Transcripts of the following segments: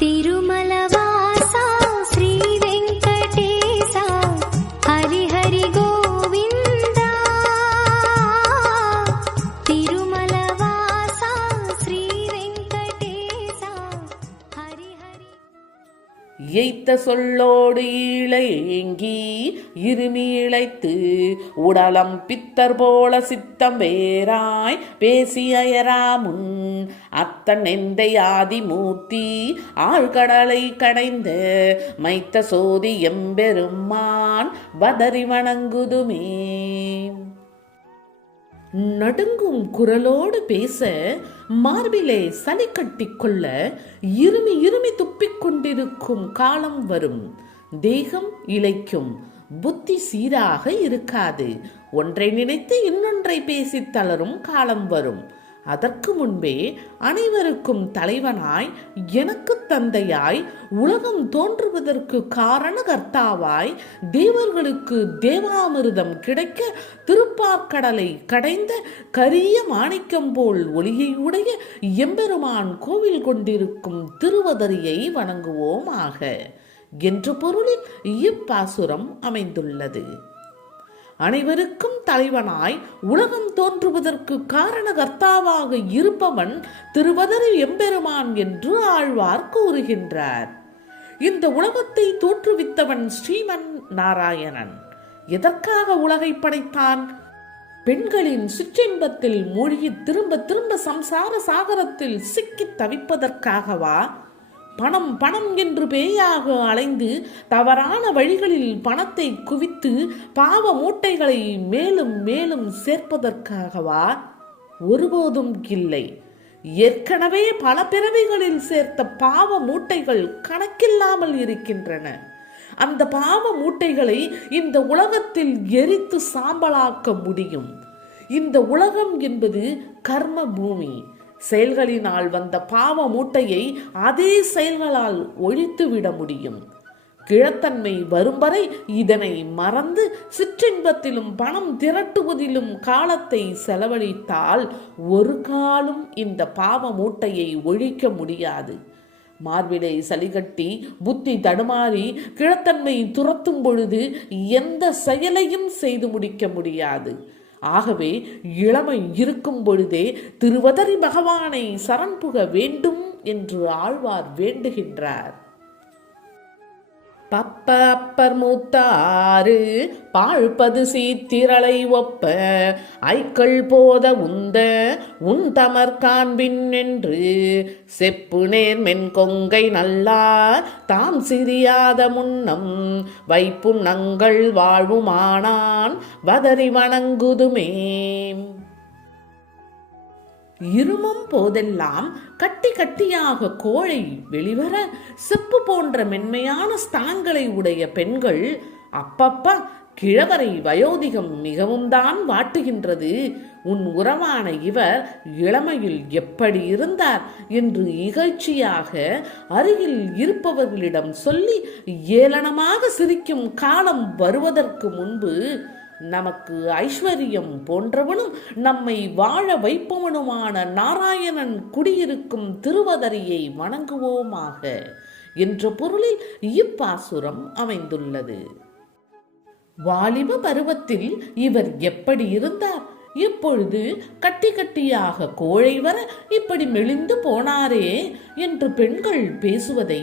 तिरुमलवासा श्री वेंकटेशा हरि हरि गोविंदा तिरुमलवासा श्री वेंकटेशा हरि हरि எய்த்த சொல்லோடு ஈழையேங்கி இருமி இழைத்து உடலம் பித்தர் போல சித்தம் வேறாய் பேசியராமுன் அத்தன் எந்தை ஆதிமூர்த்தி ஆழ்கடலை கடைந்த மைத்த சோதி எம்பெருமான் வதறி வணங்குதுமே. நடுங்கும் குரலோடு பேச மார்பிலே சளி கட்டிக்கொள்ள இருமி இருமி துப்பிக் கொண்டிருக்கும் காலம் வரும். தேகம் இளைக்கும், புத்தி சீராக இருக்காது. ஒன்றை நினைத்து இன்னொன்றை பேசி தளரும் காலம் வரும். அதற்கு முன்பே அனைவருக்கும் தலைவனாய், எனக்கு தந்தையாய், உலகம் தோன்றுவதற்கு காரணகர்த்தாவாய், தேவர்களுக்கு தேவாமிர்தம் கிடைக்க திருப்பார்கடலை கடைந்த கரிய மாணிக்கம் போல் ஒளியை உடைய எம்பெருமான் கோவில் கொண்டிருக்கும் திருவதரியை வணங்குவோமாக என்ற பொருளில் இப்பாசுரம் அமைந்துள்ளது. அனைவருக்கும் தலைவனாய், உலகம் தோன்றுவதற்கு காரணகர்த்தாவாக இருப்பவன் திருவதரி எம்பெருமான் என்று ஆழ்வார் கூறுகின்றார். இந்த உலகத்தை தோற்றுவித்தவன் ஸ்ரீமன் நாராயணன். எதற்காக உலகை படைத்தான்? பெண்களின் சிற்றின்பத்தில் மூழ்கி திரும்ப திரும்ப சம்சார சாகரத்தில் சிக்கி தவிப்பதற்காகவா? பணம் பணம் என்று பேயாக அலைந்து தவறான வழிகளில் பணத்தை குவித்து பாவ மூட்டைகளை மேலும் மேலும் சேர்ப்பதற்காகவா? ஒருபோதும் இல்லை. ஏற்கனவே பல பிறவிகளில் சேர்த்த பாவ மூட்டைகள் கணக்கில்லாமல் இருக்கின்றன. அந்த பாவ மூட்டைகளை இந்த உலகத்தில் எரித்து சாம்பலாக்க முடியும். இந்த உலகம் என்பது கர்ம பூமி. செயல்களினால் வந்த பாவ மூட்டையை அதே செயல்களால் ஒழித்துவிட முடியும். கிழத்தன்மை வரும் வரை இதனை மறந்து சிற்றின்பத்திலும் பணம் திரட்டுவதிலும் காலத்தை செலவழித்தால் ஒரு காலம் இந்த பாவ மூட்டையை ஒழிக்க முடியாது. மார்பிலை சளிகட்டி புத்தி தடுமாறி கிழத்தன்மை துரத்தும் பொழுது எந்த செயலையும் செய்து முடிக்க முடியாது. ஆகவே இளமை இருக்கும் பொழுதே திருவதரி பகவானை சரண் புக வேண்டும் என்று ஆழ்வார் வேண்டுகின்றார். பப்ப அப்பர் மூத்தாறு பாழ்பது சீத்திரளை ஒப்ப ஐக்கள் போத உந்த உன் தமர் காண்பின் என்று செப்பு நேர் மென் கொங்கை நல்லார் தாம் சிறியாத முன்னம் வைப்புண்ணங்கள் வாழ்வுமானான் வதறி வணங்குதுமே. இருமும் போதெல்லாம் கட்டி கட்டியாக கோழை வெளிவர செப்பு போன்ற மென்மையான ஸ்தலங்களை உடைய பெண்கள் அப்பப்பா கிழவரை வயோதிகம் மிகவும் தான் வாட்டுகின்றது. உன் உறவான இவர் இளமையில் எப்படி இருந்தார் என்று இகழ்ச்சியாக அருகில் இருப்பவர்களிடம் சொல்லி ஏளனமாக சிரிக்கும் காலம் வருவதற்கு முன்பு நமக்கு ஐஸ்வர்யம் போன்றவனும் நம்மை வாழ வைப்பவனுமான நாராயணன் குடியிருக்கும் திருவதரியை வணங்குவோமாக என்ற பொருளில் இப்பாசுரம் அமைந்துள்ளது. வாலிப பருவத்தில் இவர் எப்படி இருந்தார்? இப்பொழுது கட்டி கட்டியாக கோழை வர இப்படி மெலிந்து போனாரே என்று பெண்கள் பேசுவதை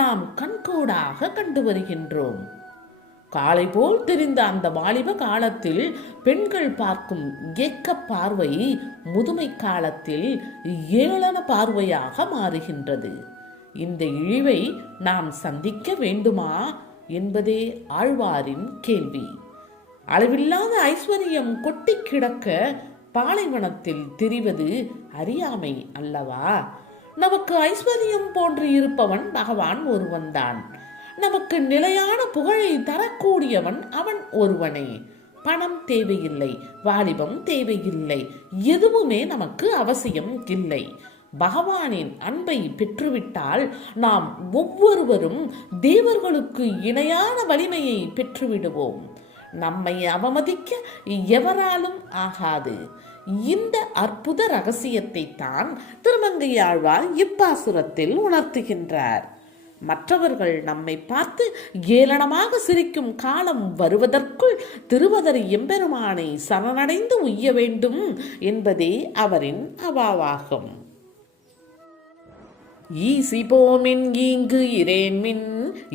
நாம் கண்கூடாக கண்டு வருகின்றோம். காளை போல் தெரிந்த அந்த வாலிப காலத்தில் பெண்கள் பார்க்கும் ஏக்க பார்வை முதுமை காலத்தில் ஏளன பார்வையாக மாறுகின்றது. இந்த இழிவை நாம் சந்திக்க வேண்டுமா என்பதே ஆழ்வாரின் கேள்வி. அளவில்லாத ஐஸ்வர்யம் கொட்டி கிடக்க பாலைவனத்தில் திரிவது அறியாமை அல்லவா? நமக்கு ஐஸ்வர்யம் போன்று இருப்பவன் பகவான் ஒருவன்தான். நமக்கு நிலையான புகழை தரக்கூடியவன் அவன் ஒருவனே. பணம் தேவையில்லை, வாலிபம் தேவையில்லை, எதுவுமே நமக்கு அவசியம் இல்லை. பகவானின் அன்பை பெற்றுவிட்டால் நாம் ஒவ்வொருவரும் தேவர்களுக்கு இணையான வலிமையை பெற்றுவிடுவோம். நம்மை அவமதிக்க எவராலும் ஆகாது. இந்த அற்புத ரகசியத்தை தான் திருமங்கையாழ்வார் இப்பாசுரத்தில் உணர்த்துகின்றார். மற்றவர்கள் நம்மை பார்த்து ஏளனமாக சிரிக்கும் காலம் வருவதற்குள் திருவதரி எம்பெருமானை சரணடைந்து உய்ய வேண்டும் என்பதே அவரின் அவாவாகும். ஈசி போமின் ஈங்கு இரேன்மின்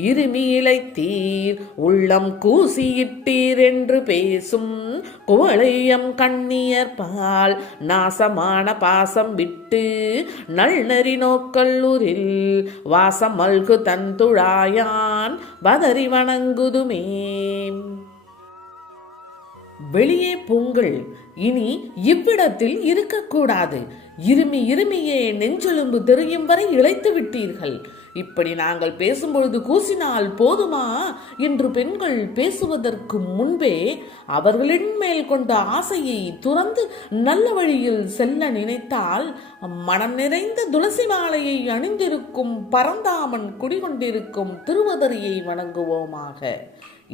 இருமீளைத்தீர் உள்ளம் கூசியிட்டீர் என்று பேசும் குவளையம் கண்ணியர் பால் நாசமான பாசம் விட்டு நல்நெறி நோக்கல்லூரில் வாசம் மல்கு தந்துழாயான் வதறி வணங்குதுமே. வெளியே போங்கள், இனி இவ்விடத்தில் இருக்கக்கூடாது. இருமி இருமியே நெஞ்செலும்பு தெரியும் வரை இழைத்து விட்டீர்கள். இப்படி நாங்கள் பேசும்பொழுது கூசினால் போதுமா என்று பெண்கள் பேசுவதற்கு முன்பே அவர்களின் மேல் கொண்ட ஆசையை துறந்து நல்ல வழியில் செல்ல நினைத்தால் மனம் நிறைந்த துளசி மாலையை அணிந்திருக்கும் பரந்தாமன் குடிகொண்டிருக்கும் திருவதரியை வணங்குவோமாக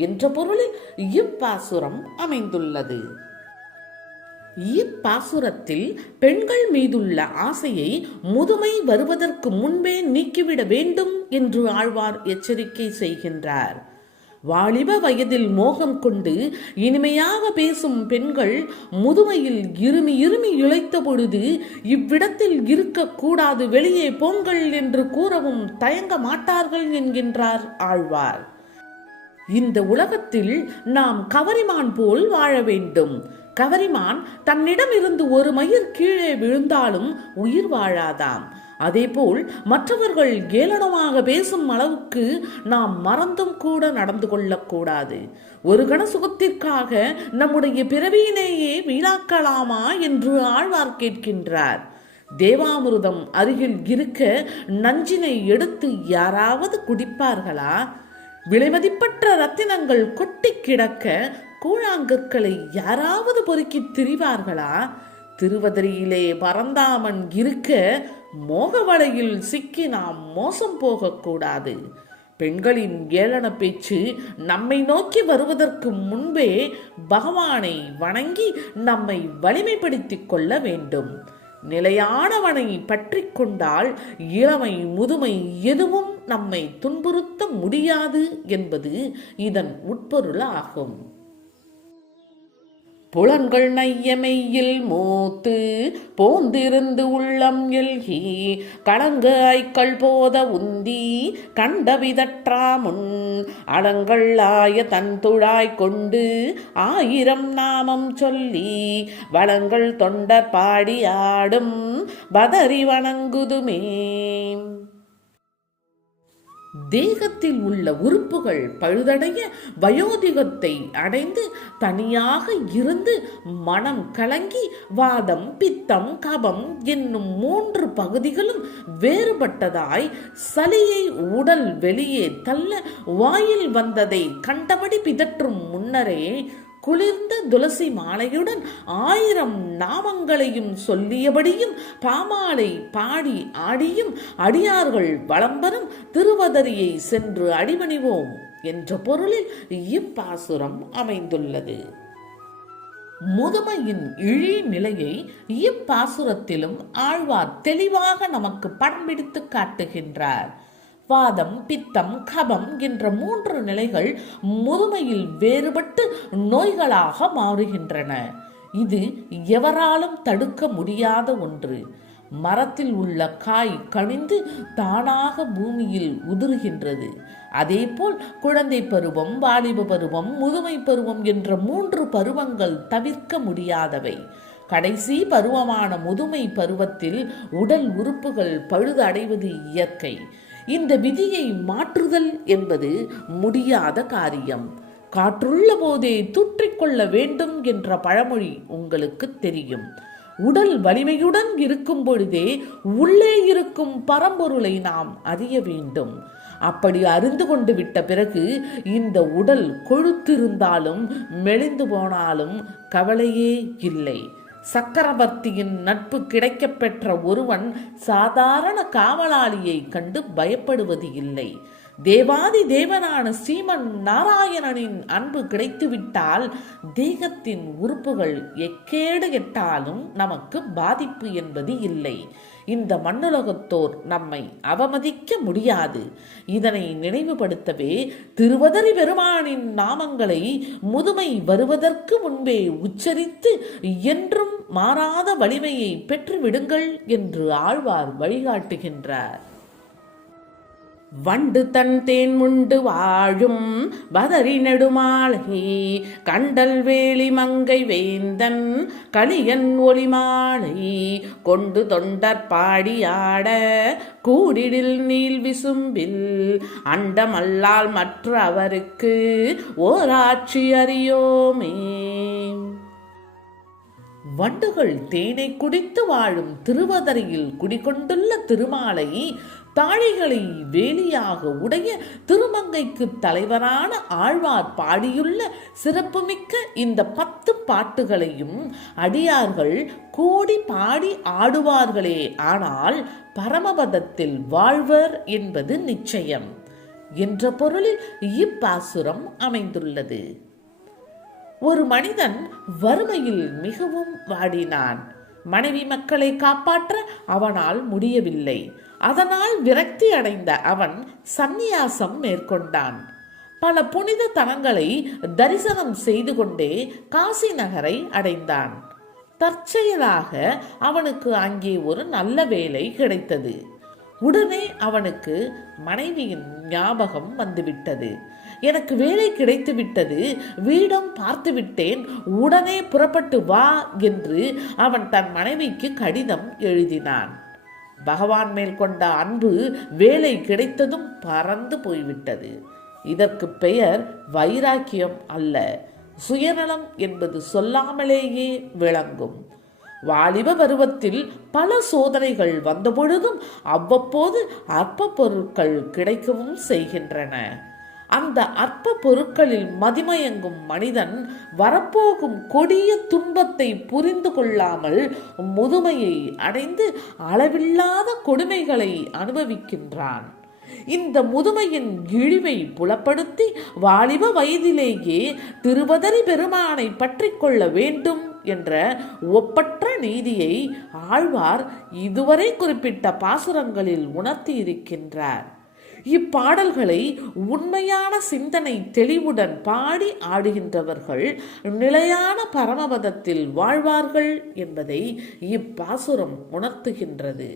என்ற பொருளில் இப்பாசுரம் அமைந்துள்ளது. இப்பாசுரத்தில் பெண்கள் மீதுள்ள ஆசையை முதுமை வருவதற்கு முன்பே நீக்கிவிட வேண்டும் என்று ஆழ்வார் எச்சரிக்கை செய்கின்றார். வாலிப வயதில் மோகம் கொண்டு இனிமையாக பேசும் பெண்கள் முதுமையில் இருமி இருமி இழைத்த பொழுது இவ்விடத்தில் இருக்கக்கூடாது, வெளியே போங்கள் என்று கூறவும் தயங்க மாட்டார்கள் என்கின்றார் ஆழ்வார். இந்த உலகத்தில் நாம் கவரிமான் போல் வாழ வேண்டும். கவரிமான் தன்னிடம் இருந்து ஒரு மயிர் கீழே விழுந்தாலும் உயிர் வாழாதாம். அதேபோல் மற்றவர்கள் ஏளனமாக பேசும் அளவுக்கு நாம் மறந்தும் கூட நடந்து கொள்ளக்கூடாது. ஒரு கண சுகத்திற்காக நம்முடைய பிறவியிலேயே வீணாக்கலாமா என்று ஆழ்வார் கேட்கின்றார். தேவாமிருதம் அருகில் இருக்க நஞ்சினை எடுத்து யாராவது குடிப்பார்களா? விலைமதிப்பற்ற ரத்தினங்கள் கொட்டி கிடக்க கூழாங்கற்களை யாராவது பொறுக்கி திரிவார்களா? திருவதரியிலே பரந்தாமன் இருக்க மோகவலையில் சிக்கி நாம் மோசம் போகக்கூடாது. பெண்களின் ஏளன பேச்சு நம்மை நோக்கி வருவதற்கு முன்பே பகவானை வணங்கி நம்மை வலிமைப்படுத்திக் கொள்ள வேண்டும். நிலையானவனை பற்றி கொண்டால் இளமை முதுமை எதுவும் நம்மை துன்புறுத்த முடியாது என்பது இதன் உட்பொருள் ஆகும். புலன்கள் நையமெய்யில் மூத்து போந்திருந்து உள்ளம் எல்கி கடங்க ஐக்கள் போத உந்தி கண்டவிதற்றாமுன் அடங்கள் ஆய தன்துழாய் கொண்டு 1000 நாமம் சொல்லி வளங்கள் தொண்டர் பாடி ஆடும் பதறி வணங்குதுமே. தேகத்தில் உள்ள உறுப்புகள் பழுதடைய வயோதிகத்தை அடைந்து தனியாக இருந்து மனம் கலங்கி வாதம் பித்தம் கபம் என்னும் 3 பகுதிகளும் வேறுபட்டதாய் சளியை உடல் வெளியே தள்ள வாயில் வந்ததை கண்டபடி பிதற்றும் முன்னரே குளிர்ந்த துளசி மாலையுடன் 1000 நாமங்களையும் சொல்லியபடியும் பாமாலை பாடி ஆடியும் அடியார்கள் வளம்பெறும் திருவதரியை சென்று அடிபணிவோம் என்ற பொருளில் இப்பாசுரம் அமைந்துள்ளது. முதுமையின் இழி நிலையை இப்பாசுரத்திலும் ஆழ்வார் தெளிவாக நமக்கு படம் பிடித்து காட்டுகின்றார். வாதம் பித்தம் கபம் என்ற 3 நிலைகள் முதுமையில் வேறுபட்டு நோய்களாக மாறுகின்றன. இது எவராலும் தடுக்க முடியாத ஒன்று. மரத்தில் உள்ள காய் கனிந்து தானாக பூமியில் உதிர்கின்றது. அதேபோல் குழந்தை பருவம், வாலிப பருவம், முதுமை பருவம் என்ற 3 பருவங்கள் தவிர்க்க முடியாதவை. கடைசி பருவமான முதுமை பருவத்தில் உடல் உறுப்புகள் பழுது அடைவது இயற்கை. இந்த விதியை மாற்றுதல் என்பது முடியாத காரியம். காற்றுள்ள போதே தூற்றிக்கொள்ள வேண்டும் என்ற பழமொழி உங்களுக்கு தெரியும். உடல் வலிமையுடன் இருக்கும் பொழுதே உள்ளே இருக்கும் பரம்பொருளை நாம் அறிய வேண்டும். அப்படி அறிந்து கொண்டு விட்ட பிறகு இந்த உடல் கொழுத்திருந்தாலும் மெலிந்து போனாலும் கவலையே இல்லை. சக்கரவர்த்தியின் நட்பு கிடைக்கப் பெற்ற ஒருவன் சாதாரண காவலாளியை கண்டு பயப்படுவது இல்லை. தேவாதி தேவனான ஸ்ரீமன் நாராயணனின் அன்பு கிடைத்துவிட்டால் தேகத்தின் உறுப்புகள் எக்கேடு கெட்டாலும் நமக்கு பாதிப்பு என்பது இல்லை. இந்த மண்ணுலகத்தோர் நம்மை அவமதிக்க முடியாது. இதனை நினைவுபடுத்தவே திருவதரி பெருமானின் நாமங்களை முதுமை வருவதற்கு முன்பே உச்சரித்து என்றும் மாறாத வலிமையை பெற்றுவிடுங்கள் என்று ஆழ்வார் வழிகாட்டுகின்றார். வண்டு தன் தேன் முண்டு வாழும் பதரி நெடுமாலை கண்டல் வேலி மங்கை வேந்தன் கலியன் ஒளிமாலை கொண்டு தொண்டர் பாடியாட கூடிடில் நீள் விசும்பில் அண்டமல்லால் மற்ற அவருக்கு ஓராட்சி அறியோமே. வண்டுகள் தேனை குடித்து வாழும் திருவதரியில் குடிகொண்டுள்ள திருமாலை தாழிகளை வேலியாக உடைய திருமங்கைக்கு தலைவரான ஆழ்வார் பாடியுள்ள சிறப்புமிக்க இந்த 10 பாட்டுகளையும் அடியார்கள் கோடி பாடி ஆடுவார்களே, ஆனால் பரமபதத்தில் வாழ்வர் என்பது நிச்சயம் என்ற பொருளில் இப்பாசுரம் அமைந்துள்ளது. ஒரு மனிதன் வறுமையில் மிகவும் வாடினான். மனைவி மக்களை காப்பாற்ற அவனால் முடியவில்லை. அதனால் விரக்தி அடைந்த அவன் சந்நியாசம் மேற்கொண்டான். பல புனித தலங்களை தரிசனம் செய்து கொண்டே காசி நகரை அடைந்தான். தற்செயலாக அவனுக்கு அங்கே ஒரு நல்ல வேலை கிடைத்தது. உடனே அவனுக்கு மனைவியின் ஞாபகம் வந்துவிட்டது. எனக்கு வேலை கிடைத்து விட்டது, வீடும் பார்த்து விட்டேன், உடனே புறப்பட்டு வா என்று அவன் தன் மனைவிக்கு கடிதம் எழுதினான். பகவான் மேல் கொண்ட அன்பு வேலை கிடைத்ததும் பறந்து போய்விட்டது. இதற்கு பெயர் வைராக்கியம் அல்ல, சுயநலம் என்பது சொல்லாமலேயே விளங்கும். வாலிப பருவத்தில் பல சோதனைகள் வந்தபொழுதும் அவ்வப்போது அற்ப பொருட்கள் கிடைக்கவும் செய்கின்றன. அந்த அற்ப பொருட்களில் மதிமயங்கும் மனிதன் வரப்போகும் கொடிய துன்பத்தை புரிந்து கொள்ளாமல் முதுமையை அடைந்து அளவில்லாத கொடுமைகளை அனுபவிக்கின்றான். இந்த முதுமையின் இழிவை புலப்படுத்தி வாலிப வயதிலேயே திருவதரி பெருமானை பற்றி கொள்ள வேண்டும் என்ற ஒப்பற்ற நீதியை ஆழ்வார் இதுவரை குறிப்பிட்ட பாசுரங்களில் உணர்த்தி இருக்கின்றார். இப்பாடல்களை உண்மையான சிந்தனை தெளிவுடன் பாடி ஆடுகின்றவர்கள் நிலையான பரமபதத்தில் வாழ்வார்கள் என்பதை இப்பாசுரம் உணர்த்துகின்றது.